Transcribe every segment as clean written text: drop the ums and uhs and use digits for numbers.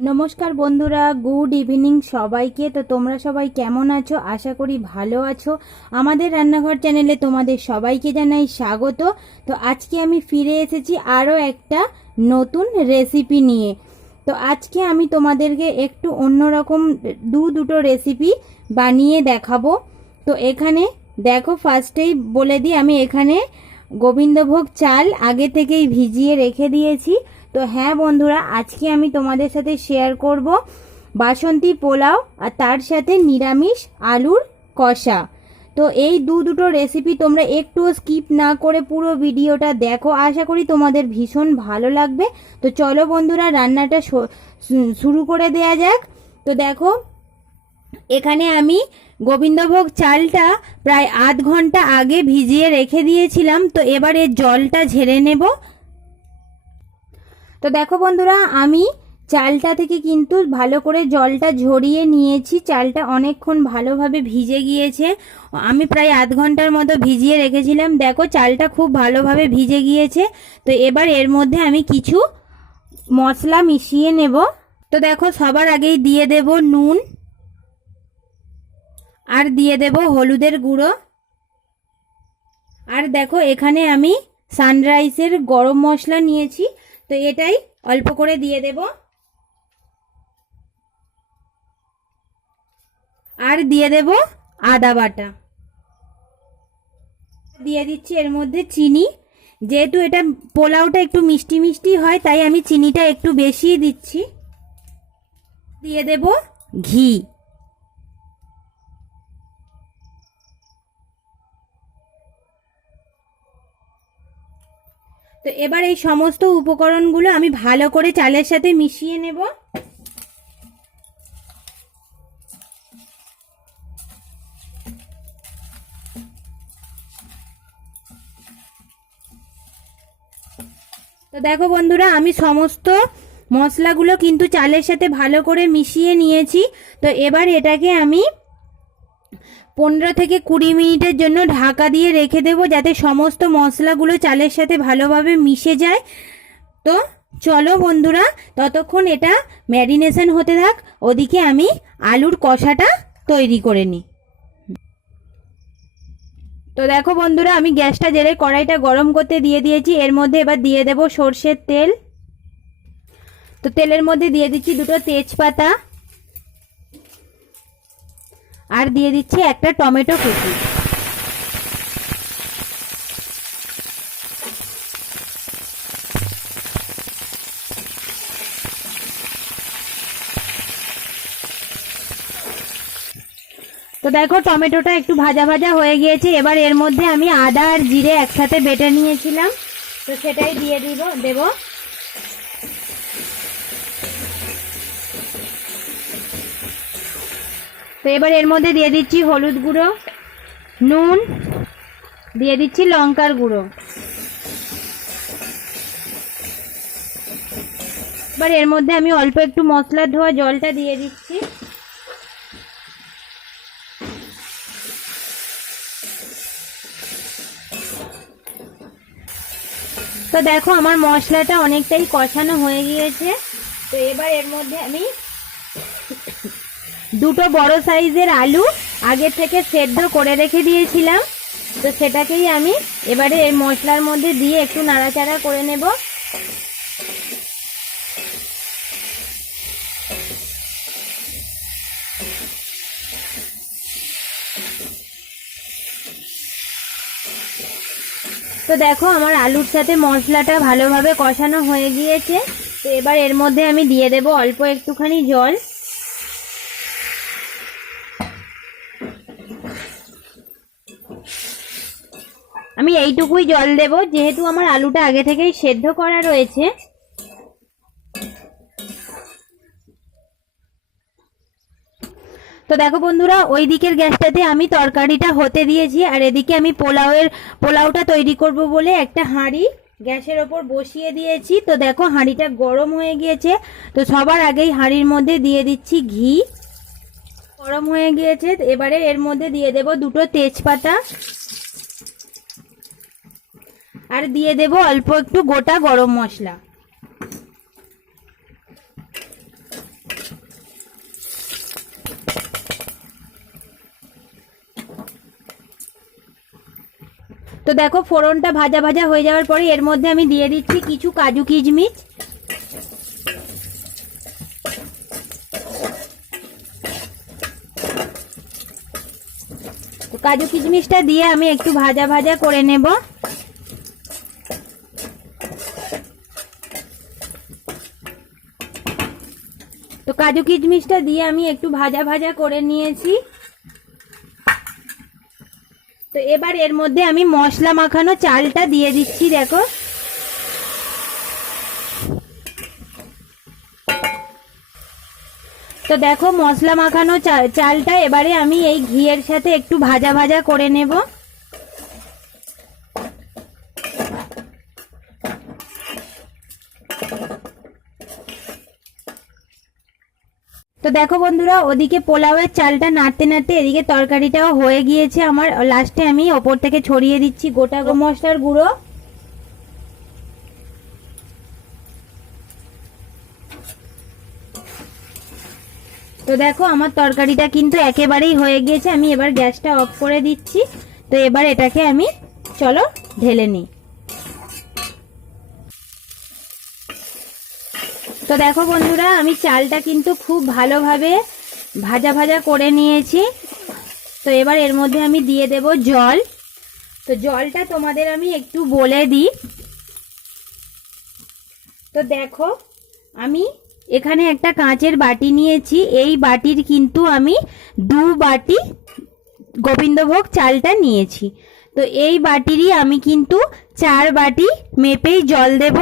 নমস্কার বন্ধুরা, good evening সবাইকে। তো তোমরা সবাই কেমন আছো? আশা করি ভালো আছো। আমাদের রান্নাঘর চ্যানেলে তোমাদের সবাইকে জানাই স্বাগত। তো আজকে আমি ফিরে এসেছি আরও একটা নতুন রেসিপি নিয়ে। তো আজকে আমি তোমাদেরকে একটু অন্যরকম দুটো রেসিপি বানিয়ে দেখাবো। তো এখানে দেখো, ফার্স্টেই বলে দিই, আমি এখানে গোবিন্দভোগ চাল আগে থেকেই ভিজিয়ে রেখে দিয়েছি। তো হ্যাঁ বন্ধুরা, আজকে আমি তোমাদের সাথে শেয়ার করব বাসন্তী পোলাও আর তার সাথে নিরামিষ আলুর কষা। তো এই দুটো রেসিপি তোমরা একটুও স্কিপ না করে পুরো ভিডিওটা দেখো, আশা করি তোমাদের ভীষণ ভালো লাগবে। তো চলো বন্ধুরা, রান্নাটা শুরু করে দেয়া যাক। তো দেখো, এখানে আমি গোবিন্দভোগ চালটা প্রায় আধ ঘন্টা আগে ভিজিয়ে রেখে দিয়েছিলাম। তো এবারে জলটা ঝেড়ে নেব। তো দেখো বন্ধুরা, আমি চালটা থেকে কিন্তু ভালো করে জলটা ঝরিয়ে নিয়েছি। চালটা অনেকক্ষণ ভালোভাবে ভিজে গিয়েছে। আমি প্রায় আধ ঘন্টার মতো ভিজিয়ে রেখেছিলাম। দেখো, চালটা খুব ভালোভাবে ভিজে গিয়েছে। তো এবার এর মধ্যে আমি কিছু মশলা মিশিয়ে নেব। তো দেখো, সবার আগেই দিয়ে দেব নুন, আর দিয়ে দেব হলুদের গুঁড়ো। আর দেখো, এখানে আমি সানরাইজের গরম মশলা নিয়েছি, তো এটাই অল্প করে দিয়ে দেব। আর দিয়ে দেব আদা বাটা। দিয়ে দিচ্ছি এর মধ্যে চিনি। যেহেতু এটা পোলাওটা একটু মিষ্টি মিষ্টি হয়, তাই আমি চিনিটা একটু বেশি দিচ্ছি। দিয়ে দেব ঘি। তো এবার এই সমস্ত উপকরণগুলো আমি ভালো করে চালের সাথে মিশিয়ে নেব। তো দেখো বন্ধুরা, আমি সমস্ত মশলাগুলো কিন্তু চালের সাথে ভালো করে মিশিয়ে নিয়েছি। তো এবার এটাকে আমি 15 থেকে 20 মিনিটের জন্য ঢাকা দিয়ে রেখে দেবো, যাতে সমস্ত মশলাগুলো চালের সাথে ভালোভাবে মিশে যায়। তো চলো বন্ধুরা, ততক্ষণ এটা ম্যারিনেশন হতে থাক, ওদিকে আমি আলুর কষাটা তৈরি করে নিই। তো দেখো বন্ধুরা, আমি গ্যাসটা জেলে কড়াইটা গরম করতে দিয়ে দিয়েছি। এর মধ্যে এবার দিয়ে দেব সর্ষের তেল। তো তেলের মধ্যে দিয়ে দিচ্ছি দুটো তেজপাতা, আর দিয়ে দিচ্ছি একটা টমেটো কুচি। তো দেখো, টমেটোটা একটু ভাজা ভাজা হয়ে গিয়েছে। এবার এর মধ্যে আমি আদা আর জিরে একসাথে বেটে নিয়েছিলাম, তো সেটাই দিয়ে দেব। তো এবার এর মধ্যে দিয়ে দিচ্ছি হলুদ গুঁড়ো, নুন, দিয়ে দিচ্ছি লঙ্কার গুঁড়ো। এবার এর মধ্যে আমি অল্প একটু মশলা ধোয়া জলটা দিয়ে দিচ্ছি। তো দেখো, আমার মশলাটা অনেকটাই কষানো হয়ে গিয়েছে। তো এবার এর মধ্যে আমি দুটো বড় সাইজের আলু আগে থেকে সেদ্ধ করে রেখে দিয়েছিলাম, তো সেটাকেই আমি এবারে এই মশলার মধ্যে দিয়ে একটু নাড়াচাড়া করে নেব। তো দেখো, আমার আলুর সাথে মশলাটা ভালোভাবে কষানো হয়ে গিয়েছে। তো এবার এর মধ্যে আমি দিয়ে দেব অল্প একটুখানি জল। আমি এইটুকুই জল দেব, যেহেতু আমার আলুটা আগে থেকেই সেদ্ধ করা রয়েছে। তো দেখো বন্ধুরা, ওই দিকের গ্যাসটাতে আমি তরকারিটা হতে দিয়েছি, আর এদিকে আমি পোলাওটা তৈরি করব বলে একটা হাঁড়ি গ্যাসের ওপর বসিয়ে দিয়েছি। তো দেখো, হাঁড়িটা গরম হয়ে গিয়েছে। তো সবার আগেই হাঁড়ির মধ্যে দিয়ে দিচ্ছি ঘি। গরম হয়ে গিয়েছে, এবারে এর মধ্যে দিয়ে দেব দুটো তেজপাতা, আর দিয়ে দেব অল্প একটু গোটা গরম মশলা। তো দেখো ফোড়নটা ভাজা ভাজা হয়ে যাওয়ার পরে এর মধ্যে আমি দিয়ে দিচ্ছি কিছু কাজু কিশমিশ। তো কাজু কিশমিশটা দিয়ে আমি একটু ভাজা ভাজা করে নেব। তো কাজু কিশমিশটা দিয়ে আমি একটু ভাজা ভাজা করে নিয়েছি। তো এবার এর মধ্যে আমি মশলা মাখানো চালটা দিয়ে দিচ্ছি। দেখো তো দেখো মশলা মাখানো চালটা এবারে আমি এই ঘিয়ের সাথে একটু ভাজা ভাজা করে নেব। তো দেখো বন্ধুরা, ওদিকে পোলাওয়ের চালটা নাড়তে নাড়তে এদিকে তরকারিটাও হয়ে গিয়েছে আমার। লাস্টে আমি ওপর থেকে ছড়িয়ে দিচ্ছি গোটা মশলার গুঁড়ো। তো দেখো আমার তরকারিটা কিন্তু একেবারেই হয়ে গিয়েছে। আমি এবার গ্যাসটা অফ করে দিচ্ছি। তো এবার এটাকে আমি চলো ঢেলে নিই। তো দেখো বন্ধুরা, আমি চালটা কিন্তু খুব ভালোভাবে ভাজা ভাজা করে নিয়েছি। তো এবার এর মধ্যে আমি দিয়ে দেব জল। তো জলটা তোমাদের আমি একটু বলে দিই। তো দেখো আমি এখানে একটা কাঁচের বাটি নিয়েছি। এই বাটির কিন্তু আমি 2 বাটি গোবিন্দভোগ চালটা নিয়েছি। তো এই বাটিরই আমি কিন্তু 4 বাটি মেপেই জল দেব।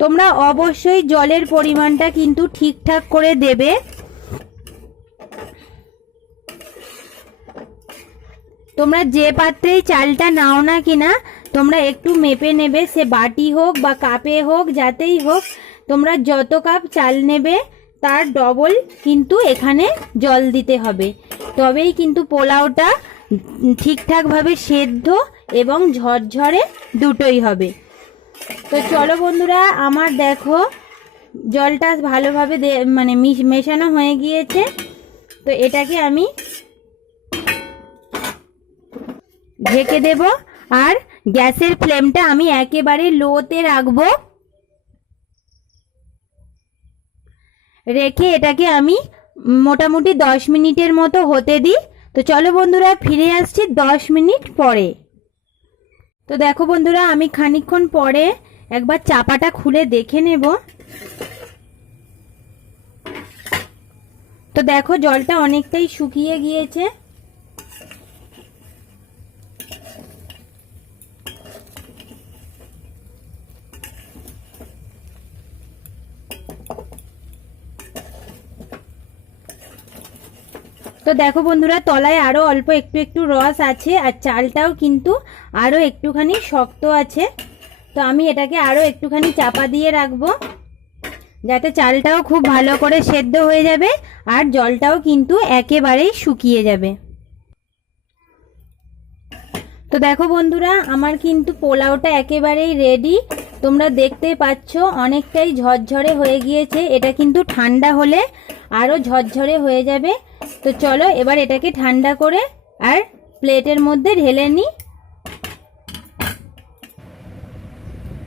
তোমরা অবশ্যই জলের পরিমাণটা কিন্তু ঠিকঠাক করে দেবে। তোমরা যে পাত্রেই চালটা নাও না কিনা তোমরা একটু মেপে নেবে, সে বাটি হোক বা কাপে হোক, যাতেই হোক। তোমরা যত কাপ চাল নেবে তার ডবল কিন্তু এখানে জল দিতে হবে, তবেই কিন্তু পোলাওটা ঠিকঠাকভাবে সেদ্ধ এবং ঝরঝরে দুটোই হবে। তো চলো বন্ধুরা, আমার দেখো জলটা ভালোভাবে মানে মেশানো হয়ে গিয়েছে। তো এটাকে আমি ঢেকে দেব আর গ্যাসের ফ্লেমটা আমি একেবারে লোতে রাখবো। রেখে এটাকে আমি মোটামুটি 10 মিনিটের মতো হতে দিই। তো চলো বন্ধুরা, ফিরে আসছি 10 মিনিট পরে। তো দেখো বন্ধুরা, আমি খানিকক্ষণ পরে একবার চাপাটা খুলে দেখে নেব। তো দেখো জলটা অনেকটাই শুকিয়ে গিয়েছে। তো দেখো বন্ধুরা, তলায় আরো অল্প একটু একটু রস আছে আর চালটাও কিন্তু আরো একটুখানি শক্ত আছে। তো আমি এটাকে আরো একটুখানি চাপা দিয়ে রাখবো, যাতে চালটাও খুব ভালো করে সেদ্ধ হয়ে যাবে আর জলটাও কিন্তু একেবারেই শুকিয়ে যাবে। তো দেখো বন্ধুরা, আমার কিন্তু পোলাওটা একেবারেই রেডি। তোমরা দেখতে পাচ্ছ অনেকটাই ঝরঝরে হয়ে গিয়েছে। এটা কিন্তু ঠান্ডা হলে আরো ঝরঝরে হয়ে যাবে। তো চলো এবার এটাকে ঠান্ডা করে আর প্লেটের মধ্যে ঢেলে নিই।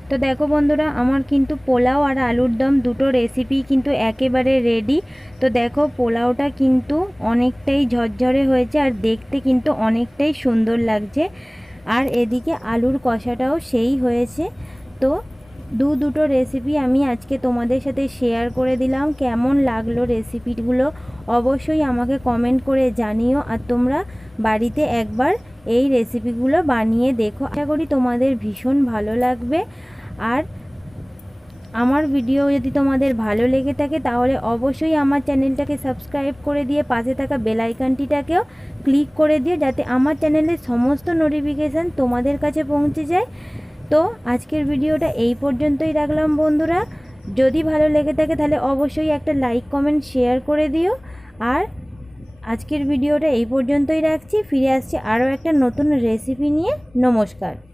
তো দেখো বন্ধুরা, আমার কিন্তু পোলাও আর আলুর দম দুটো রেসিপি কিন্তু একেবারে রেডি। তো দেখো পোলাওটা কিন্তু অনেকটাই ঝরঝরে হয়েছে আর দেখতে কিন্তু অনেকটাই সুন্দর লাগছে। আর এদিকে আলুর কষাটাও সেই হয়েছে। তো দুটো রেসিপি আমি আজকে তোমাদের সাথে শেয়ার করে দিলাম। কেমন লাগলো রেসিপিগুলো অবশ্যই আমাকে কমেন্ট করে জানিও। আর তোমরা বাড়িতে একবার এই রেসিপিগুলো বানিয়ে দেখো, আশা করি তোমাদের ভীষণ ভালো লাগবে। আর আমার ভিডিও যদি তোমাদের ভালো লেগে থাকে তাহলে অবশ্যই আমার চ্যানেলটাকে সাবস্ক্রাইব করে দিয়ে পাশে থাকা বেল আইকনটিটাকেও ক্লিক করে দিও, যাতে আমার চ্যানেলের সমস্ত নোটিফিকেশান তোমাদের কাছে পৌঁছে যায়। তো আজকের ভিডিওটা এই পর্যন্তই রাখলাম বন্ধুরা। যদি ভালো লেগে থাকে তাহলে অবশ্যই একটা লাইক কমেন্ট শেয়ার করে দিও। আর আজকের ভিডিওটা এই পর্যন্তই রাখছি, ফিরে আসছি আরও একটা নতুন রেসিপি নিয়ে। নমস্কার।